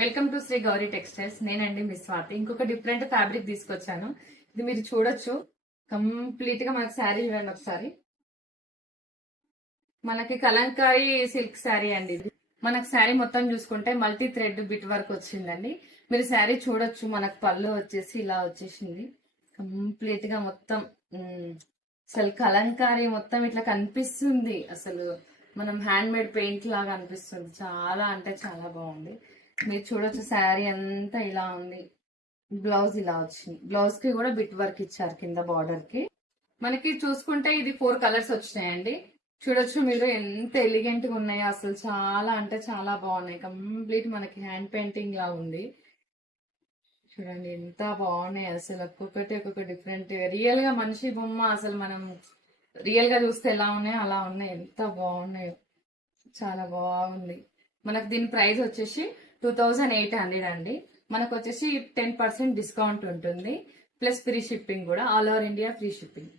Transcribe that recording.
Welcome to Shri Gauri textiles. నేనండి miss Swathi. ఇంకొక different fabric తీసుకొచ్చాను. ఇది మీరు చూడొచ్చు. కంప్లీట్ గా మనకి శారీ చూడండి ఒకసారి. మనకి కలంకారీ సిల్క్ శారీ అండి ఇది. మనకి శారీ మొత్తం చూసుకుంటే మల్టీ థ్రెడ్ బిట్ వర్క్ వచ్చిందండి. మీరు శారీ చూడొచ్చు. మనకు పళ్ళు వచ్చేసి ఇలా వచ్చేసింది. కంప్లీట్ గా మొత్తం అసలు కలంకారీ మొత్తం ఇట్లా కనిపిస్తుంది. అసలు మనం హ్యాండ్ మేడ్ పెయింట్ లాగా అనిపిస్తుంది. చాలా అంటే చాలా బాగుంది. మీరు చూడొచ్చు శారీ అంతా ఇలా ఉంది. బ్లౌజ్ ఇలా వచ్చింది. బ్లౌజ్ కి కూడా బిట్ వర్క్ ఇచ్చారు కింద బార్డర్ కి. మనకి చూసుకుంటే ఇది 4 కలర్స్ వచ్చినాయండి. చూడొచ్చు మీరు ఎంత ఎలిగెంట్ గా ఉన్నాయో. అసలు చాలా అంటే చాలా బాగున్నాయి. కంప్లీట్ మనకి హ్యాండ్ పెయింటింగ్ లా ఉంది. చూడండి ఎంత బాగున్నాయి అసలు. ఒక్కొక్క డిఫరెంట్ రియల్ గా మనిషి బొమ్మ. అసలు మనం రియల్ గా చూస్తే ఎలా ఉన్నాయో అలా ఉన్నాయి. ఎంత బాగున్నాయో, చాలా బాగుంది. మనకు దీని ప్రైస్ వచ్చేసి 2800 అండి. మనకు వచ్చేసి 10% డిస్కౌంట్ ఉంటుంది, ప్లస్ ఫ్రీ షిప్పింగ్ కూడా. All over India free shipping.